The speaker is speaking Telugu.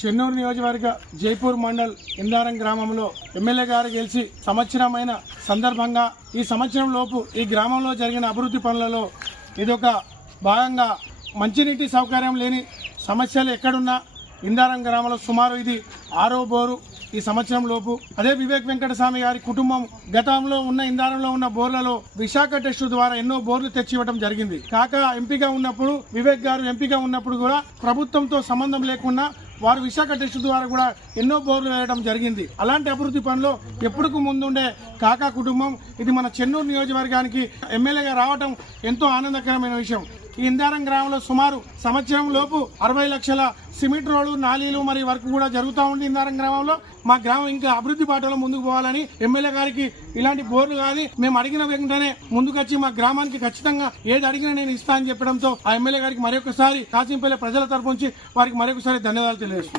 చెన్నూరు నియోజకవర్గ జైపూర్ మండల్ ఇందారం గ్రామంలో ఎమ్మెల్యే గారు గెలిచి సంవత్సరమైన సందర్భంగా ఈ సంవత్సరం లోపు ఈ గ్రామంలో జరిగిన అభివృద్ధి పనులలో ఇదొక భాగంగా మంచినీటి సౌకర్యం లేని సమస్యలు ఎక్కడున్నా ఇందారం గ్రామంలో సుమారు ఇది 6వ బోరు ఈ సంవత్సరం లోపు. అదే వివేక్ వెంకటస్వామి గారి కుటుంబం గతంలో ఉన్న ఇందారంలో ఉన్న బోర్లలో విశాఖ టెస్టు ద్వారా ఎన్నో బోర్లు తెచ్చి ఇవ్వడం జరిగింది. కాక ఎంపీగా ఉన్నప్పుడు వివేక్ గారు ఎంపీగా ఉన్నప్పుడు కూడా ప్రభుత్వంతో సంబంధం లేకుండా వారు విశాఖ టెస్టు ద్వారా కూడా ఎన్నో బోర్లు వేయడం జరిగింది. అలాంటి అభివృద్ధి పనిలో ఎప్పుడుకు ముందుండే కాకా కుటుంబం ఇది మన చెన్నూరు నియోజకవర్గానికి ఎమ్మెల్యేగా రావడం ఎంతో ఆనందకరమైన విషయం. ఈ ఇందారం గ్రామంలో సుమారు సంవత్సరం లోపు 60 లక్షల సిమెంట్ రోడ్లు నాలీలు మరియు వర్క్ కూడా జరుగుతూ ఉంది. ఇందారం గ్రామంలో మా గ్రామం ఇంకా అభివృద్ధి బాటలో ముందుకు పోవాలని ఎమ్మెల్యే గారికి ఇలాంటి బోర్లు కానీ మేము అడిగిన వెంటనే ముందుకొచ్చి మా గ్రామానికి ఖచ్చితంగా ఏది అడిగినా నేను ఇస్తా అని చెప్పడంతో ఆ ఎమ్మెల్యే గారికి మరొకసారి కాసింపల్లి ప్రజల తరపు నుంచి వారికి మరొకసారి ధన్యవాదాలు తెలియజేస్తున్నాను.